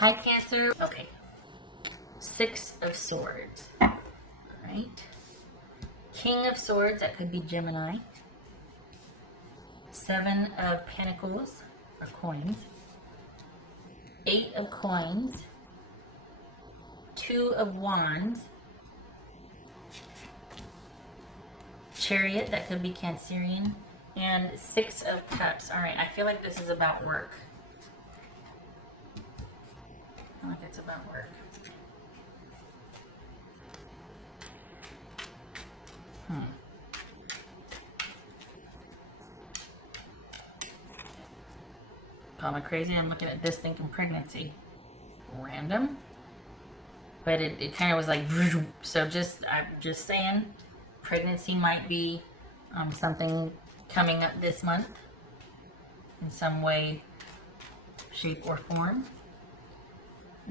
Hi, Cancer. Okay. Six of Swords. All right. King of Swords, that could be Gemini. Seven of Pentacles, or coins. Eight of Coins. Two of Wands. Chariot, that could be Cancerian. And Six of Cups. All right, I feel like this is about work. I feel like it's about work. Call me crazy. I'm looking at this thinking pregnancy. Random. But it kind of was like, so I'm just saying, pregnancy might be something coming up this month in some way, shape, or form.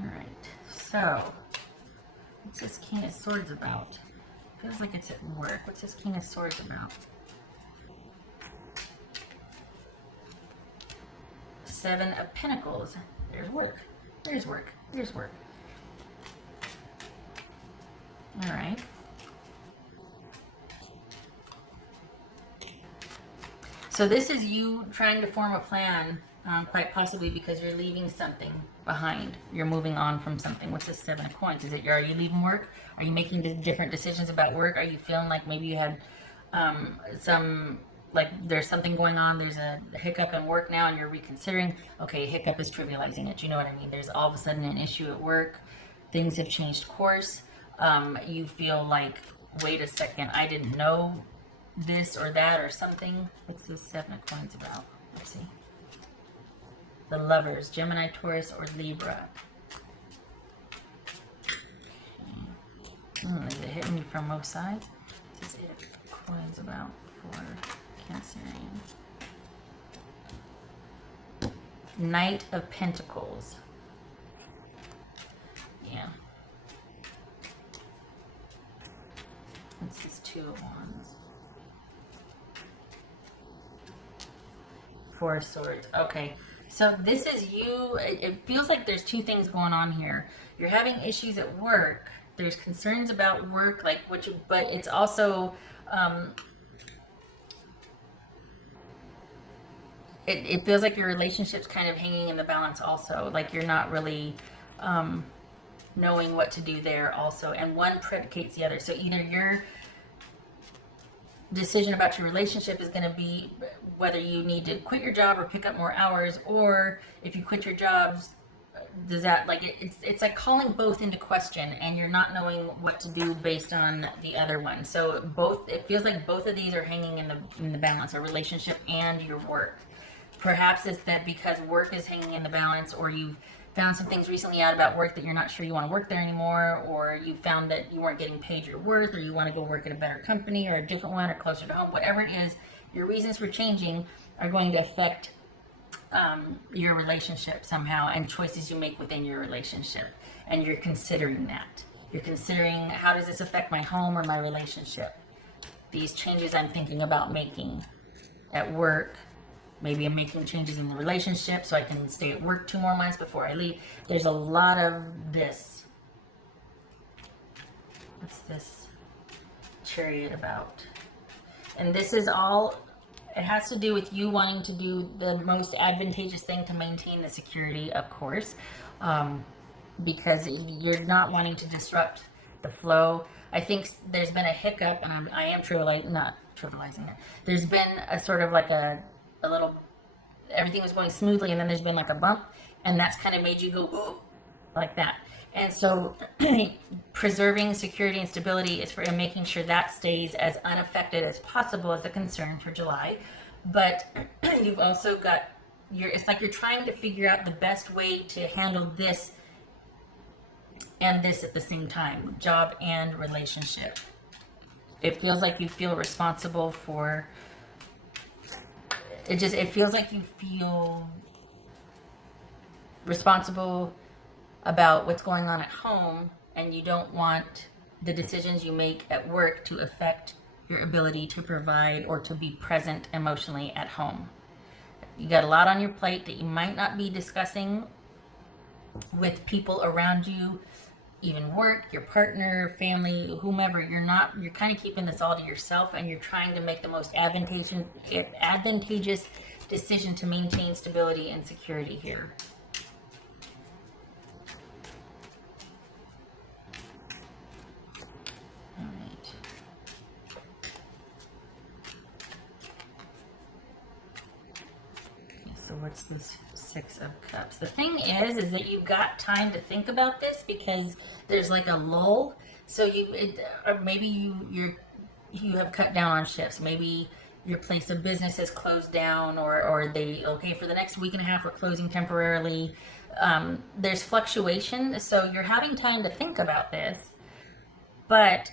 All right, so what's this King of Swords about? Feels like it's at work. What's this King of Swords about? Seven of Pentacles. There's work. There's work. There's work. All right. So this is you trying to form a plan, quite possibly because you're leaving something behind. You're moving on from something. What's this Seven of Coins? Are you leaving work? Are you making different decisions about work? Are you feeling like maybe you had there's something going on, there's a hiccup in work now and you're reconsidering? Okay, hiccup is trivializing it. You know what I mean? There's all of a sudden an issue at work. Things have changed course. You feel like, wait a second, I didn't know this or that or something. What's this Seven of Coins about? Let's see. The Lovers, Gemini, Taurus, or Libra. Is it hitting me from both sides? What's this Eight of Coins about for Cancerian? Knight of Pentacles. Yeah. What's this Two of Wands? Four of Swords. Okay. So this is you. It feels like there's two things going on here. You're having issues at work. There's concerns about work, like but it's also, it feels like your relationship's kind of hanging in the balance also. Like you're not really knowing what to do there also. And one predicates the other. So either your decision about your relationship is going to be whether you need to quit your job or pick up more hours, or if you quit your jobs, does that, like, it's like calling both into question and you're not knowing what to do based on the other one. So it feels like both of these are hanging in the balance, a relationship and your work. Perhaps it's that because work is hanging in the balance, or you've found some things recently out about work that you're not sure you want to work there anymore, or you found that you weren't getting paid your worth, or you want to go work at a better company or a different one or closer to home. Whatever it is, your reasons for changing are going to affect your relationship somehow, and choices you make within your relationship. And you're considering that. You're considering, how does this affect my home or my relationship? These changes I'm thinking about making at work. Maybe I'm making changes in the relationship so I can stay at work 2 more months before I leave. There's a lot of this. What's this Chariot about? And this is all, it has to do with you wanting to do the most advantageous thing to maintain the security, of course, because you're not wanting to disrupt the flow. I think there's been a hiccup, and I am not trivializing it. There's been a sort of like a little, everything was going smoothly, and then there's been like a bump, and that's kind of made you go, ooh, like that. And so preserving security and stability is for making sure that stays as unaffected as possible as a concern for July. But you've also got it's like you're trying to figure out the best way to handle this and this at the same time, job and relationship. It feels like you feel responsible for, it feels like you feel responsible about what's going on at home, and you don't want the decisions you make at work to affect your ability to provide or to be present emotionally at home. You got a lot on your plate that you might not be discussing with people around you, even work, your partner, family, whomever. You're kind of keeping this all to yourself, and you're trying to make the most advantageous decision to maintain stability and security here. All right. Okay, so what's this Six of Cups? The thing is that you've got time to think about this because there's like a lull. So or maybe you have cut down on shifts. Maybe your place of business has closed down, or okay, for the next week and a half we're closing temporarily. There's fluctuation, so you're having time to think about this, but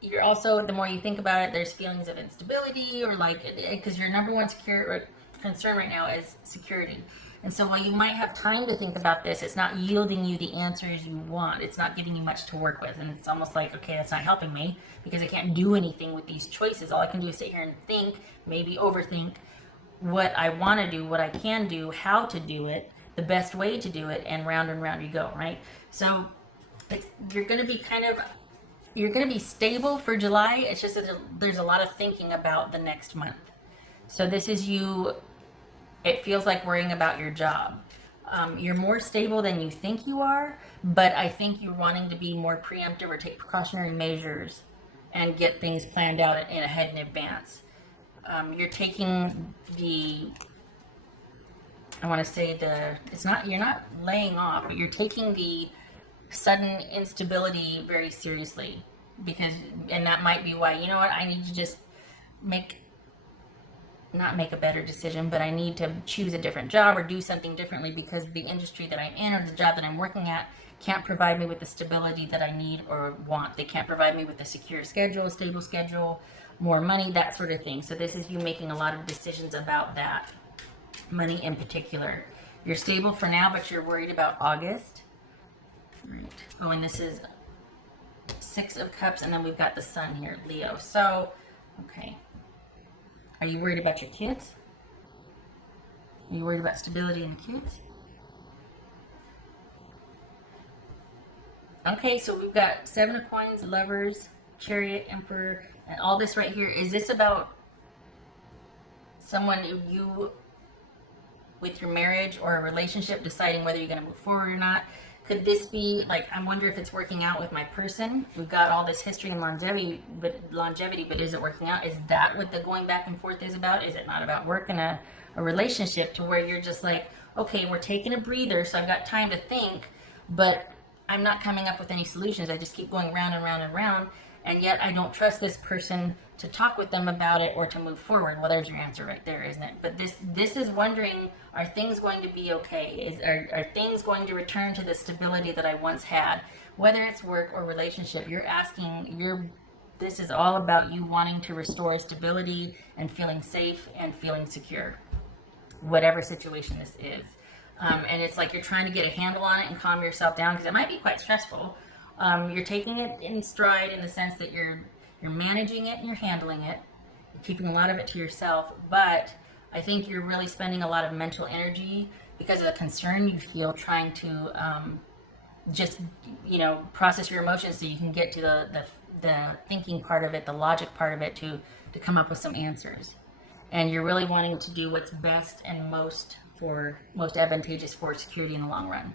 you're also, the more you think about it, there's feelings of instability, or like, because your number one concern right now is security. And so while you might have time to think about this, it's not yielding you the answers you want. It's not giving you much to work with. And it's almost like, okay, that's not helping me because I can't do anything with these choices. All I can do is sit here and think, maybe overthink what I want to do, what I can do, how to do it, the best way to do it, and round you go, right? So you're going to be stable for July. It's just that there's a lot of thinking about the next month. So this is you. It feels like worrying about your job. You're more stable than you think you are, but I think you're wanting to be more preemptive or take precautionary measures and get things planned out ahead in advance. You're taking you're not laying off, but you're taking the sudden instability very seriously, and that might be why, I need to just not make a better decision, but I need to choose a different job or do something differently because the industry that I'm in or the job that I'm working at can't provide me with the stability that I need or want. They can't provide me with a secure schedule, a stable schedule, more money, that sort of thing. So this is you making a lot of decisions about that, money in particular. You're stable for now, but you're worried about August. Right. Oh, and this is Six of Cups, and then we've got the Sun here, Leo. So, okay. Are you worried about your kids? Are you worried about stability in the kids? Okay, so we've got Seven of Coins, Lovers, Chariot, Emperor, and all this right here. Is this about someone you with your marriage or a relationship deciding whether you're going to move forward or not? Could this be like, I wonder if it's working out with my person? We've got all this history and longevity, but is it working out? Is that what the going back and forth is about? Is it not about work in a relationship to where you're just like, okay, we're taking a breather, so I've got time to think, but I'm not coming up with any solutions. I just keep going round and round and round, and yet I don't trust this person to talk with them about it or to move forward. Well, there's your answer right there, isn't it? But this is wondering, are things going to be okay? Are things going to return to the stability that I once had? Whether it's work or relationship, this is all about you wanting to restore stability and feeling safe and feeling secure, whatever situation this is. And it's like you're trying to get a handle on it and calm yourself down because it might be quite stressful. You're taking it in stride in the sense that you're managing it and you're handling it. You're keeping a lot of it to yourself, but I think you're really spending a lot of mental energy because of the concern you feel trying to just, process your emotions so you can get to the thinking part of it, the logic part of it to come up with some answers. And you're really wanting to do what's best and most advantageous for security in the long run.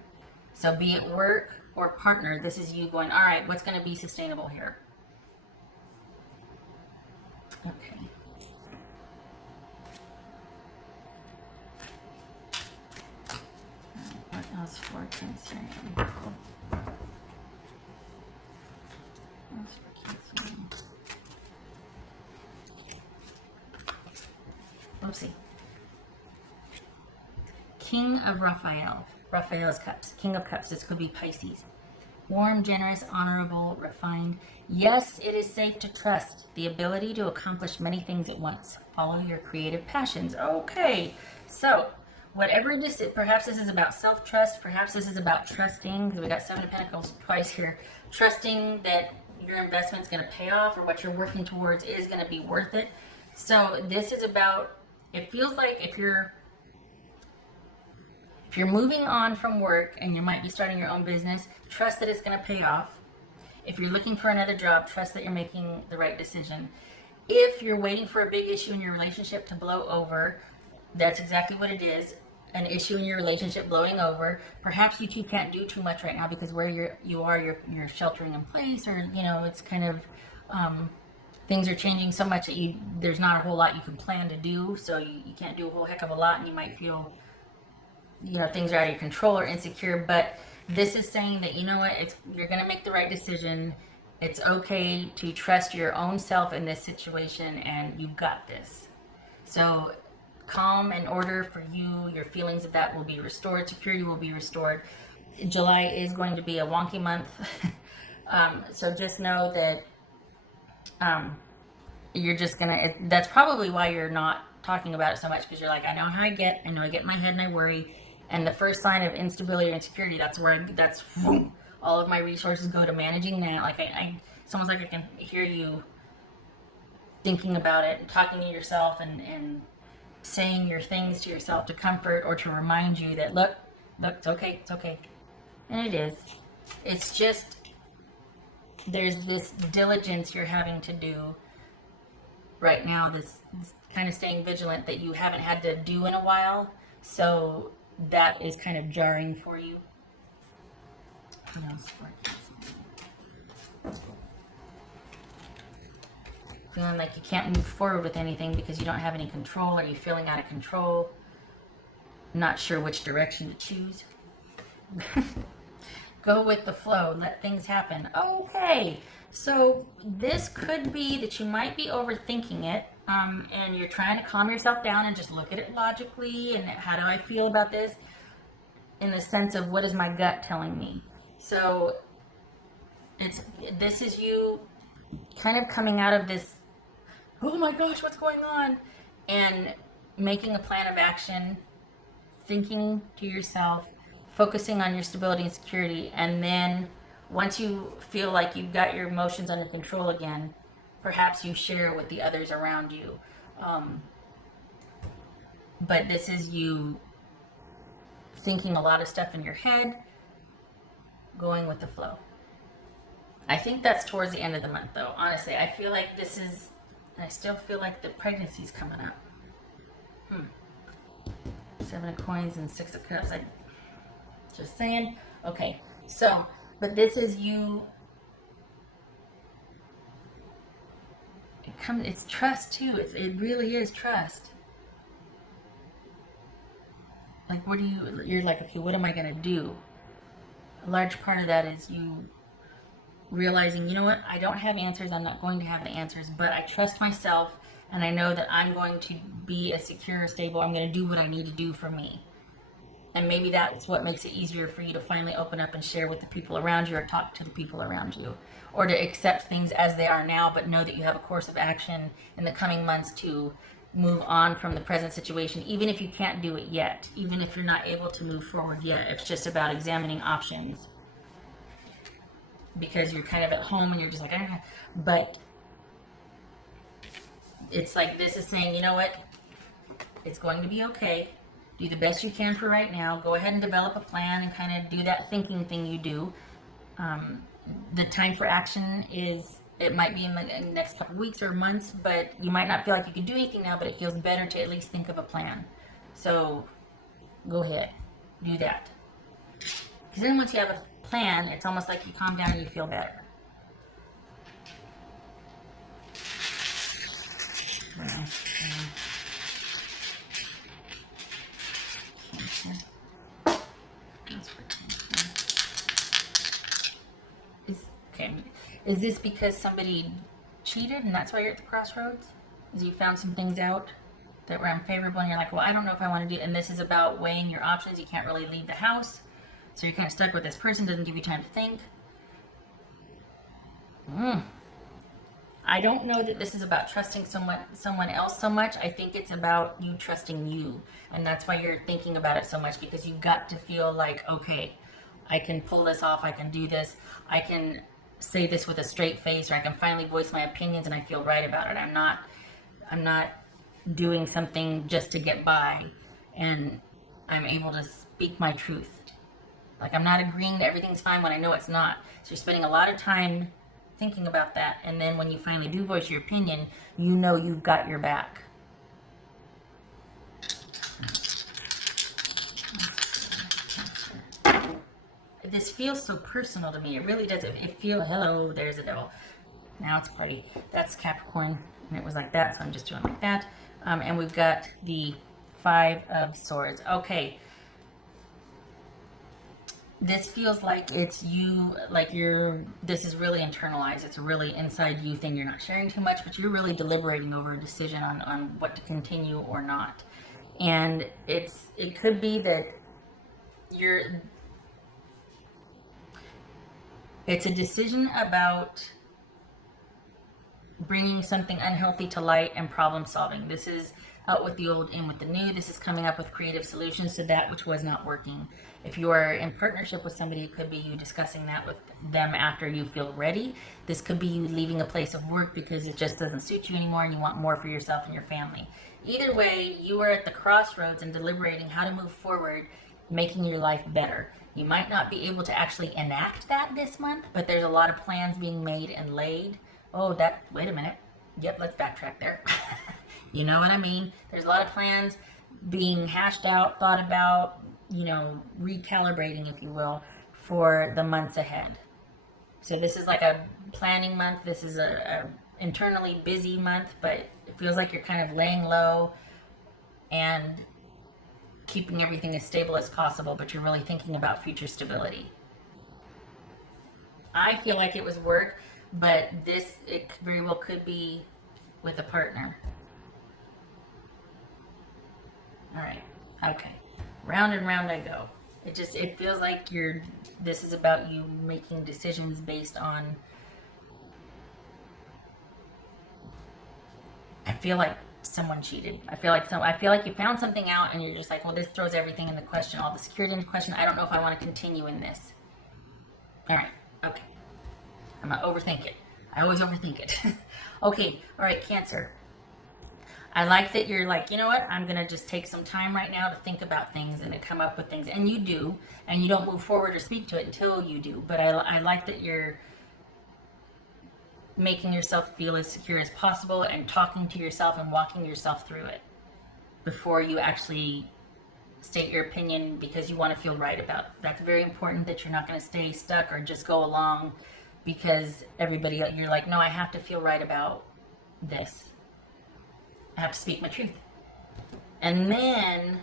So be it work or partner, this is you going, all right, what's going to be sustainable here? Okay. What else for Cancer? Oopsie. King of Raphael's Cups. King of Cups. This could be Pisces. Warm, generous, honorable, refined. Yes, it is safe to trust the ability to accomplish many things at once. Follow your creative passions. Okay, so whatever this is, perhaps this is about self-trust. Perhaps this is about trusting, because we got Seven of Pentacles twice here. Trusting that your investment's going to pay off or what you're working towards is going to be worth it. So this is about, it feels like if you're If you're moving on from work and you might be starting your own business, trust that it's going to pay off. If you're looking for another job, trust that you're making the right decision. If you're waiting for a big issue in your relationship to blow over, that's exactly what it is. An issue in your relationship blowing over. Perhaps you two can't do too much right now because where you're sheltering in place, or it's kind of things are changing so much that there's not a whole lot you can plan to do, so you can't do a whole heck of a lot, and you might feel things are out of your control or insecure. But this is saying that you're going to make the right decision. It's okay to trust your own self in this situation, and you've got this. So calm and order for you, your feelings of that will be restored, security will be restored. July is going to be a wonky month. So just know that you're just gonna, that's probably why you're not talking about it so much, because you're like, I know I get in my head and I worry. And the first sign of instability or insecurity, that's all of my resources go to managing that. Like it's almost like I can hear you thinking about it and talking to yourself and saying your things to yourself to comfort or to remind you that look, it's okay. And it is. It's just, there's this diligence you're having to do right now, this kind of staying vigilant that you haven't had to do in a while. So that is kind of jarring for you. Feeling like you can't move forward with anything because you don't have any control, or you're feeling out of control, not sure which direction to choose. Go with the flow, let things happen. Okay, so this could be that you might be overthinking it, and you're trying to calm yourself down and just look at it logically, and how do I feel about this in the sense of what is my gut telling me. So this is you kind of coming out of this, oh my gosh, what's going on, and making a plan of action, thinking to yourself, focusing on your stability and security, and then once you feel like you've got your emotions under control again, perhaps you share with the others around you. But this is you thinking a lot of stuff in your head, going with the flow. I think that's towards the end of the month, though. Honestly, I feel like I still feel like the pregnancy's coming up. 7 of coins and 6 of cups. Just saying. Okay, so, but this is you. It's trust too. It really is trust. Like, you're like, okay, what am I going to do? A large part of that is you realizing, you know what, I don't have answers. I'm not going to have the answers, but I trust myself, and I know that I'm going to be a secure, stable. I'm going to do what I need to do for me. And maybe that's what makes it easier for you to finally open up and share with the people around you, or talk to the people around you, or to accept things as they are now, but know that you have a course of action in the coming months to move on from the present situation, even if you can't do it yet, even if you're not able to move forward yet. It's just about examining options, because you're kind of at home and you're just like, but it's like, this is saying, you know what, it's going to be okay. Do the best you can for right now. Go ahead and develop a plan and kind of do that thinking thing you do. The time for action is, it might be in the next couple weeks or months, but you might not feel like you can do anything now, but it feels better to at least think of a plan. So go ahead, do that. Because then once you have a plan, it's almost like you calm down and you feel better. Is this because somebody cheated and that's why you're at the crossroads? Is you found some things out that were unfavorable and you're like, well, I don't know if I want to do it. And this is about weighing your options. You can't really leave the house, so you're kind of stuck with this person, doesn't give you time to think. I don't know that this is about trusting someone else so much. I think it's about you trusting you. And that's why you're thinking about it so much, because you've got to feel like, okay, I can pull this off. I can do this. I can say this with a straight face, or I can finally voice my opinions and I feel right about it. I'm not doing something just to get by, and I'm able to speak my truth. Like, I'm not agreeing that everything's fine when I know it's not. So you're spending a lot of time thinking about that, and then when you finally do voice your opinion, you know you've got your back. This feels so personal to me. It really does. It feels, hello, there's a devil. Now it's party. That's Capricorn, and it was like that, so I'm just doing like that. And we've got the 5 of Swords. Okay. This feels like it's you, like this is really internalized. It's a really inside you thing. You're not sharing too much, but you're really deliberating over a decision on what to continue or not. And it could be that it's a decision about bringing something unhealthy to light and problem solving. This is out with the old, in with the new. This is coming up with creative solutions to that which was not working. If you are in partnership with somebody, it could be you discussing that with them after you feel ready. This could be you leaving a place of work because it just doesn't suit you anymore and you want more for yourself and your family. Either way, you are at the crossroads and deliberating how to move forward, making your life better. You might not be able to actually enact that this month, but there's a lot of plans being made and laid. Oh, wait a minute. Yep, let's backtrack there. You know what I mean? There's a lot of plans being hashed out, thought about, recalibrating, if you will, for the months ahead. So this is like a planning month. This is a internally busy month, but it feels like you're kind of laying low and keeping everything as stable as possible, but you're really thinking about future stability. I feel like it was work, but it very well could be with a partner. All right. Okay. Round and round I go. It feels like this is about you making decisions based on, I feel like someone cheated. I feel like you found something out and you're just like, well, this throws everything into question, all the security into question. I don't know if I want to continue in this. All right. Okay. I'm going to overthink it. I always overthink it. Okay. All right. Cancer. I like that you're like, you know what? I'm going to just take some time right now to think about things and to come up with things. And you do. And you don't move forward or speak to it until you do. But I like that you're making yourself feel as secure as possible and talking to yourself and walking yourself through it before you actually state your opinion because you want to feel right about it. That's very important, that you're not going to stay stuck or just go along because you're like, no, I have to feel right about this. I have to speak my truth. And then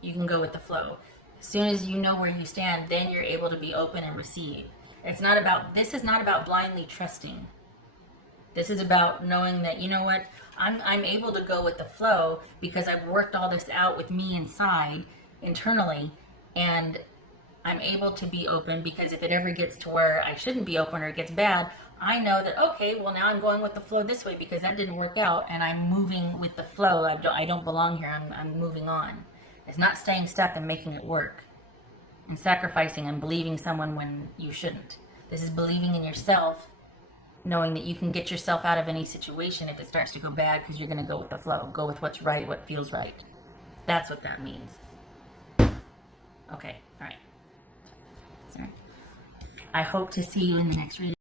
you can go with the flow. As soon as you know where you stand, then you're able to be open and receive. This is not about blindly trusting. This is about knowing that, you know what, I'm able to go with the flow because I've worked all this out with me inside, internally, and I'm able to be open because if it ever gets to where I shouldn't be open or it gets bad, I know that, okay, well, now I'm going with the flow this way because that didn't work out and I'm moving with the flow. I don't belong here. I'm moving on. It's not staying stuck and making it work and sacrificing and believing someone when you shouldn't. This is believing in yourself, knowing that you can get yourself out of any situation if it starts to go bad because you're going to go with the flow. Go with what's right, what feels right. That's what that means. Okay, all right. Sorry. I hope to see you in the next reading.